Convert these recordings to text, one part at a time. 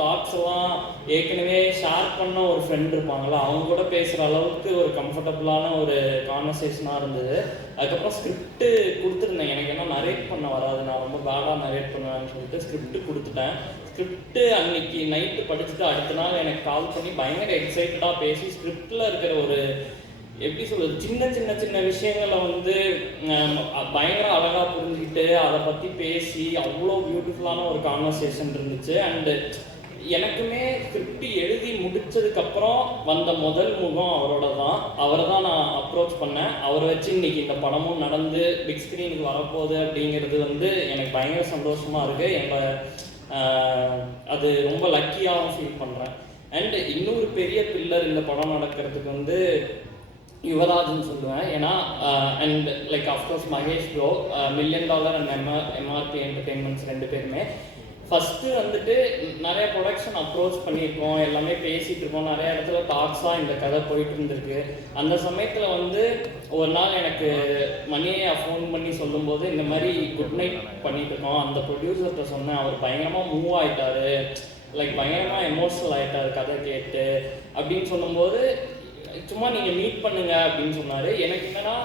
தாட்ஸ்லாம் ஏற்கனவே ஷேர் பண்ண ஒரு ஃப்ரெண்ட் இருப்பாங்களா அவங்க கூட பேசுகிற அளவுக்கு ஒரு கம்ஃபர்டபுளான ஒரு கான்வர்சேஷனாக இருந்தது. அதுக்கப்புறம் ஸ்கிரிப்ட்டு கொடுத்துருந்தேன். எனக்கு என்ன நரேட் பண்ண வராது. நான் ரொம்ப பேடாக நரேட் பண்ணுவேன்னு சொல்லிட்டு ஸ்கிரிப்ட் கொடுத்துட்டேன். ஸ்கிரிப்ட்டு அன்னைக்கு நைட்டு படிச்சுட்டு அடுத்த நாள் எனக்கு கால் பண்ணி பயங்கர எக்ஸைட்டடாக பேசி ஸ்கிரிப்டில் இருக்கிற ஒரு எப்படி சொல்றது சின்ன சின்ன சின்ன விஷயங்களை வந்து பயங்கர அழகாக புரிஞ்சுக்கிட்டு அதை பற்றி பேசி அவ்வளோ பியூட்டிஃபுல்லான ஒரு கான்வர்சேஷன் இருந்துச்சு. அண்டு எனக்குமே ஸ்கிரிப்ட் எழுதி முடித்ததுக்கப்புறம் வந்த முதல் முகம் அவரோட தான் அவரை தான் நான் அப்ரோச் பண்ணேன். அவரை வச்சு இன்னைக்கு இந்த படமும் நடந்து பிக் ஸ்க்ரீனுக்கு வரப்போகுது அப்படிங்கிறது வந்து எனக்கு பயங்கர சந்தோஷமாக இருக்குது என்னோட அது ரொம்ப லக்கியாகவும் ஃபீல் பண்ணுறேன் அண்ட் இன்னொரு பெரிய பில்லர் இந்த படம் நடக்கிறதுக்கு வந்து யுவராஜன் சொல்லுவேன். ஏன்னா and like of course Mahesh bro million dollar and MR MRP entertainments ரெண்டு பேருமே. ஃபஸ்ட்டு வந்துட்டு நிறைய ப்ரொடக்ஷன் அப்ரோச் பண்ணியிருக்கோம். எல்லாமே பேசிகிட்டு இருக்கோம். நிறைய இடத்துல டாக்ஸாக இந்த கதை போயிட்டு இருந்திருக்கு. அந்த சமயத்தில் வந்து ஒரு நாள் எனக்கு மணியை ஃபோன் பண்ணி சொல்லும்போது இந்த மாதிரி குட் நைட் பண்ணிட்டு இருக்கோம். அந்த ப்ரொடியூசர்கிட்ட சொன்னேன். அவர் பயங்கரமாக மூவ் ஆகிட்டாரு லைக் பயங்கரமாக எமோஷனல் ஆகிட்டாரு கதை கேட்டு. அப்படின்னு சொல்லும்போது சும்மா நீங்கள் மீட் பண்ணுங்க அப்படின்னு சொன்னார். எனக்கு என்னன்னா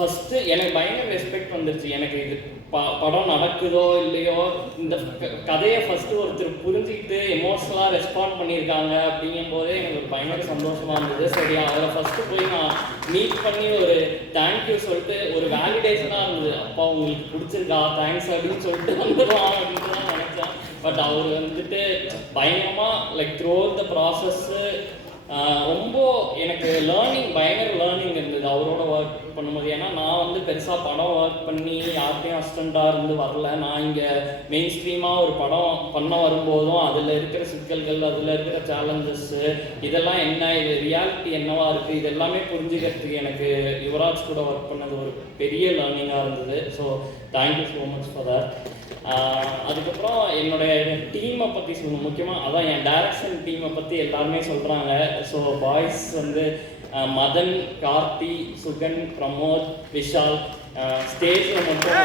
ஃபஸ்ட்டு எனக்கு பயங்கர ரெஸ்பெக்ட் வந்துருச்சு. எனக்கு இது ப படம் நடக்குதோ இல்லையோ இந்த கதையை ஃபஸ்ட்டு ஒருத்தர் புரிஞ்சுக்கிட்டு எமோஷ்னலாக ரெஸ்பாண்ட் பண்ணியிருக்காங்க அப்படிங்கும் போதே எனக்கு பயங்கர சந்தோஷமாக இருந்தது. சரி அவரை ஃபஸ்ட்டு போய் நான் மீட் பண்ணி ஒரு தேங்க்யூ சொல்லிட்டு ஒரு வேலிடேஷனாக இருந்தது. அப்பா உங்களுக்கு பிடிச்சிருக்கா? தேங்க்ஸ் அப்படின்னு சொல்லிட்டு வந்துடுவான் அப்படின்னு தான் நினச்சேன். பட் அவர் வந்துட்டு பயங்கரமாக லைக் த்ரூ த ப்ராசஸ்ஸு ரொம்ப எனக்கு லேர்னிங் பயங்கர லேர்னிங் இருந்தது அவரோட ஒர்க் பண்ணும்போது ஏன்னா நான் வந்து பெருசாக படம் ஒர்க் பண்ணி யார்கிட்டையும் அசிஸ்டண்ட்டாக இருந்து வரல. நான் இங்கே மெயின் ஸ்ட்ரீமாக ஒரு படம் பண்ண வரும்போதும் அதில் இருக்கிற சிக்கல்கள் அதில் இருக்கிற சேலஞ்சஸ்ஸு இதெல்லாம் என்ன? இது ரியாலிட்டி என்னவா இருக்குது இது எல்லாமே புரிஞ்சுக்கிறதுக்கு எனக்கு யுவராஜ் கூட ஒர்க் பண்ணது ஒரு பெரிய லேர்னிங்காக இருந்தது. So thank you so much for that அதுக்கப்புறம் என்னுடைய டீமை பற்றி சொல்லணும். முக்கியமாக அதான் என் டேரக்ஷன் டீமை பற்றி எல்லாருமே சொல்கிறாங்க ஸோ பாய்ஸ் வந்து മദൻ കാർത്തി സുഗൻ പ്രമോദ് വിശാൽ സ്റ്റേജ് മൊത്തം